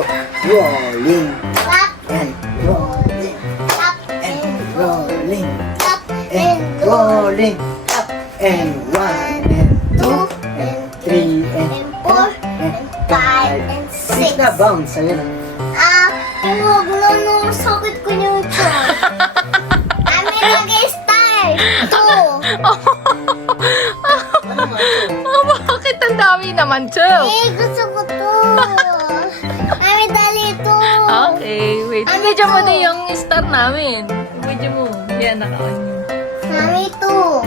go. Rolling Clap and rolling clap and rolling clap and rolling up and 1 and 2 and 3 and 4 and 5 and 6 na bounce. Ayun. Huwag na nung sakit ko yung tiyan. Kami nag-start. 2. Ano nga ito? Oh, bakit ang dami naman, Chu? Gusto ko to. Kami dali to. Okay, wait. Ano Video mo to? na yung star namin. Video mo. Yan, naka-on yun. Mami to.